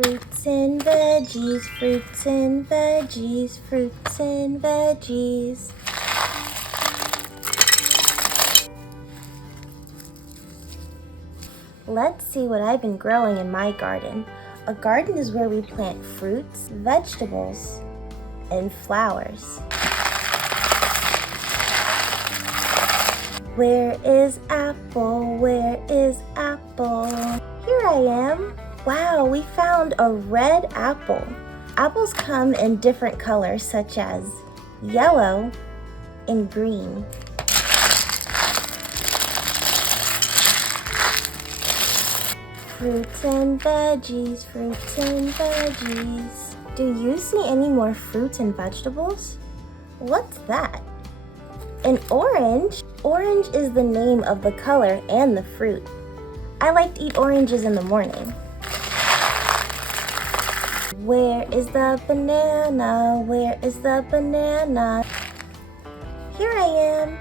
Fruits and veggies, fruits and veggies, fruits and veggies. Let's see what I've been growing in my garden. A garden is where we plant fruits, vegetables, and flowers. Where is Apple? Where is Apple? Here I am. Wow, we found a red apple. Apples come in different colors such as yellow and green. Fruits and veggies, fruits and veggies. Do you see any more fruits and vegetables? What's that? An orange? Orange is the name of the color and the fruit. I like to eat oranges in the morning. Where is the banana? Where is the banana? Here I am.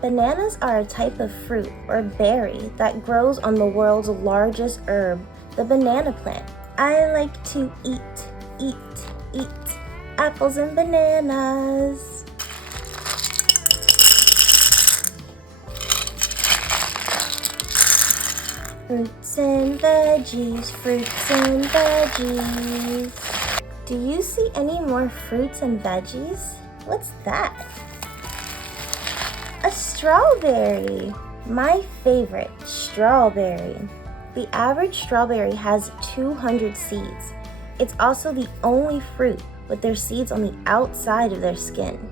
Bananas are a type of fruit or berry that grows on the world's largest herb, the banana plant. I like to eat apples and bananas. Fruits and veggies, fruits and veggies. Do you see any more fruits and veggies? What's that? A strawberry. My favorite, strawberry. The average strawberry has 200 seeds. It's also the only fruit with their seeds on the outside of their skin.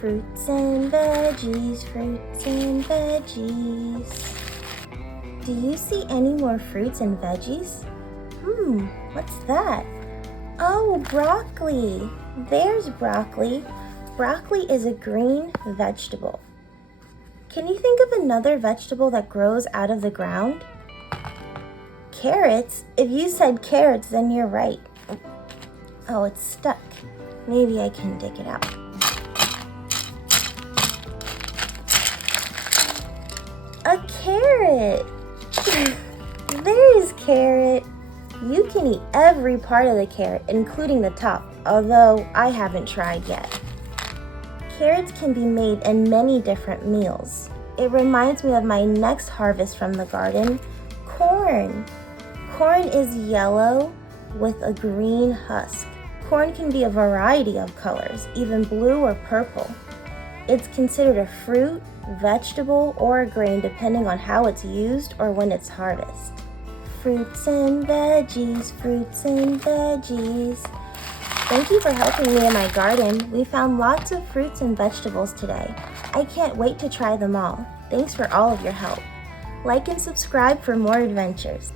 Fruits and veggies, fruits and veggies. Do you see any more fruits and veggies? What's that? Oh, broccoli. There's broccoli. Broccoli is a green vegetable. Can you think of another vegetable that grows out of the ground? Carrots? If you said carrots, then you're right. Oh, it's stuck. Maybe I can dig it out. A carrot! There's carrot. You can eat every part of the carrot, including the top, although I haven't tried yet. Carrots can be made in many different meals. It reminds me of my next harvest from the garden, corn. Corn is yellow with a green husk. Corn can be a variety of colors, even blue or purple. It's considered a fruit, vegetable, or a grain depending on how it's used or when it's harvested. Fruits and veggies, fruits and veggies. Thank you for helping me in my garden. We found lots of fruits and vegetables today. I can't wait to try them all. Thanks for all of your help. Like and subscribe for more adventures.